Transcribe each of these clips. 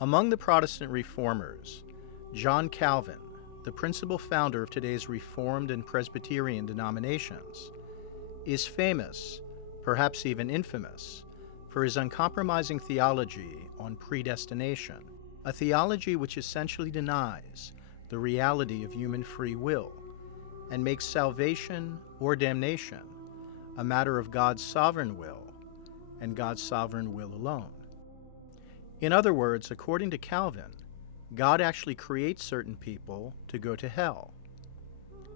Among the Protestant reformers, John Calvin, the principal founder of today's Reformed and Presbyterian denominations, is famous, perhaps even infamous, for his uncompromising theology on predestination, a theology which essentially denies the reality of human free will and makes salvation or damnation a matter of God's sovereign will and God's sovereign will alone. In other words, according to Calvin, God actually creates certain people to go to hell.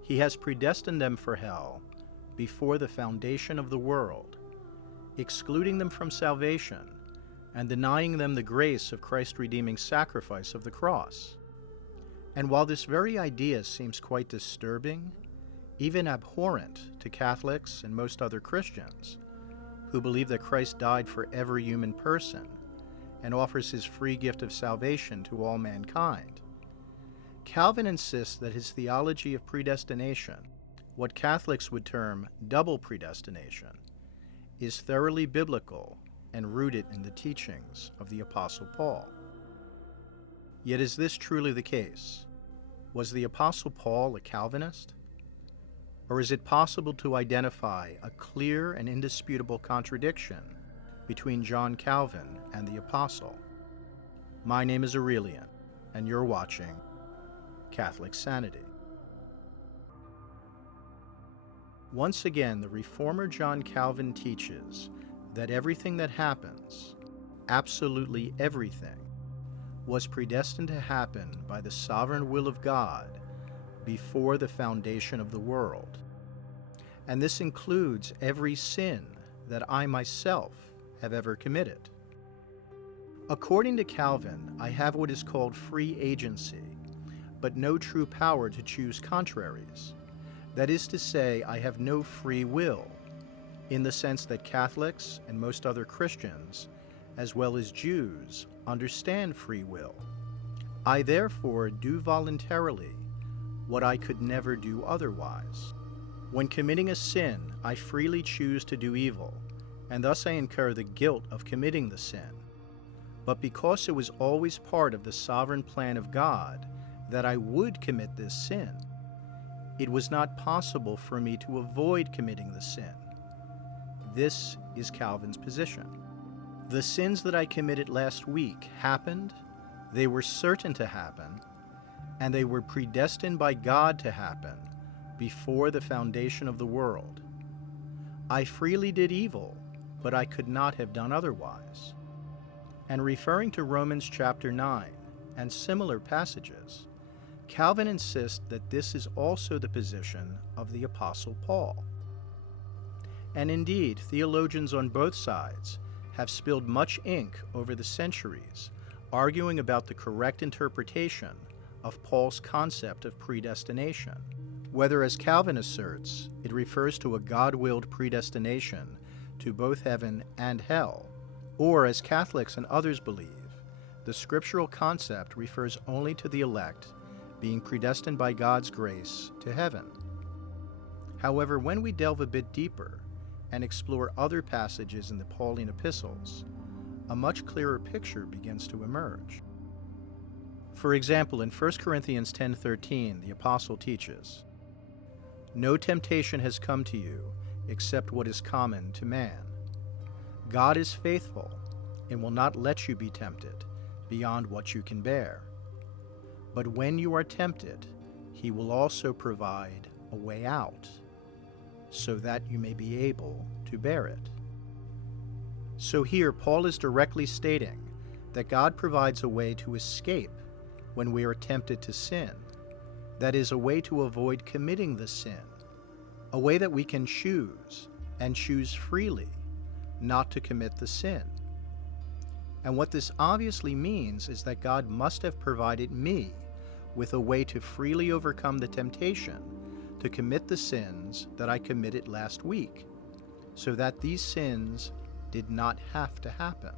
He has predestined them for hell before the foundation of the world, excluding them from salvation and denying them the grace of Christ's redeeming sacrifice of the cross. And while this very idea seems quite disturbing, even abhorrent to Catholics and most other Christians who believe that Christ died for every human person and offers his free gift of salvation to all mankind, Calvin insists that his theology of predestination, what Catholics would term double predestination, is thoroughly biblical and rooted in the teachings of the Apostle Paul. Yet is this truly the case? Was the Apostle Paul a Calvinist? Or is it possible to identify a clear and indisputable contradiction between John Calvin and the Apostle? My name is Aurelian, and you're watching Catholic Sanity. Once again, the reformer John Calvin teaches that everything that happens, absolutely everything, was predestined to happen by the sovereign will of God before the foundation of the world. And this includes every sin that I myself have ever committed. According to Calvin, I have what is called free agency, but no true power to choose contraries. That is to say, I have no free will, in the sense that Catholics and most other Christians, as well as Jews, understand free will. I therefore do voluntarily what I could never do otherwise. When committing a sin, I freely choose to do evil, and thus I incur the guilt of committing the sin. But because it was always part of the sovereign plan of God that I would commit this sin, it was not possible for me to avoid committing the sin. This is Calvin's position. The sins that I committed last week happened, they were certain to happen, and they were predestined by God to happen before the foundation of the world. I freely did evil, but I could not have done otherwise. And referring to Romans chapter 9 and similar passages, Calvin insists that this is also the position of the Apostle Paul. And indeed, theologians on both sides have spilled much ink over the centuries arguing about the correct interpretation of Paul's concept of predestination, whether, as Calvin asserts, it refers to a God-willed predestination to both heaven and hell, or, as Catholics and others believe, the scriptural concept refers only to the elect being predestined by God's grace to heaven. However, when we delve a bit deeper and explore other passages in the Pauline epistles, a much clearer picture begins to emerge. For example, in 1 Corinthians 10:13, the apostle teaches, "No temptation has come to you except what is common to man. God is faithful and will not let you be tempted beyond what you can bear. But when you are tempted, he will also provide a way out, so that you may be able to bear it." So here, Paul is directly stating that God provides a way to escape when we are tempted to sin. That is, a way to avoid committing the sin, a way that we can choose, and choose freely, not to commit the sin. And what this obviously means is that God must have provided me with a way to freely overcome the temptation to commit the sins that I committed last week, so that these sins did not have to happen.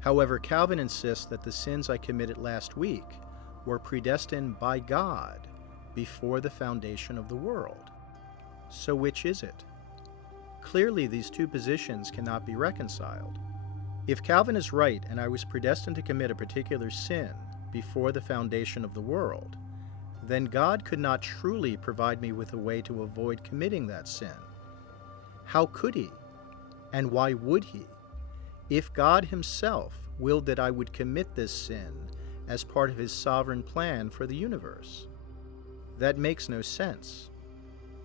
However, Calvin insists that the sins I committed last week were predestined by God before the foundation of the world. So which is it? Clearly, these two positions cannot be reconciled. If Calvin is right and I was predestined to commit a particular sin before the foundation of the world, then God could not truly provide me with a way to avoid committing that sin. How could he? And why would he? If God himself willed that I would commit this sin as part of his sovereign plan for the universe. That makes no sense.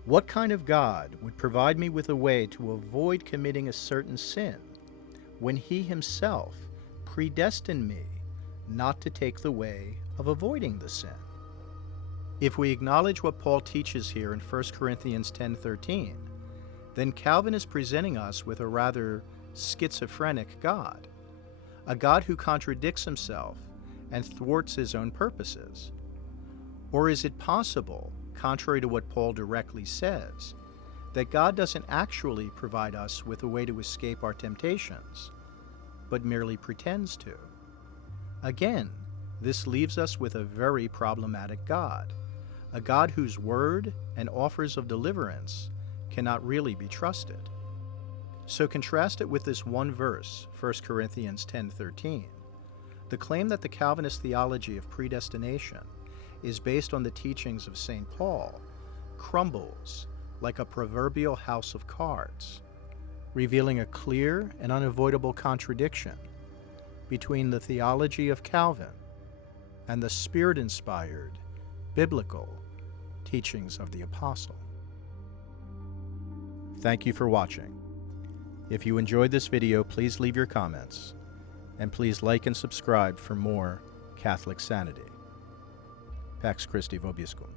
What kind of God would provide me with a way to avoid committing a certain sin when he himself predestined me not to take the way of avoiding the sin? If we acknowledge what Paul teaches here in 1 Corinthians 10:13, then Calvin is presenting us with a rather schizophrenic God, a God who contradicts himself and thwarts his own purposes. Or is it possible, contrary to what Paul directly says, that God doesn't actually provide us with a way to escape our temptations, but merely pretends to? Again, this leaves us with a very problematic God, a God whose word and offers of deliverance cannot really be trusted. So contrast it with this one verse, 1 Corinthians 10:13. The claim that the Calvinist theology of predestination is based on the teachings of St. Paul crumbles like a proverbial house of cards, revealing a clear and unavoidable contradiction between the theology of Calvin and the Spirit-inspired, biblical teachings of the Apostle. Thank you for watching. If you enjoyed this video, please leave your comments, and please like and subscribe for more Catholic sanity. Pax Christi Vobiscum.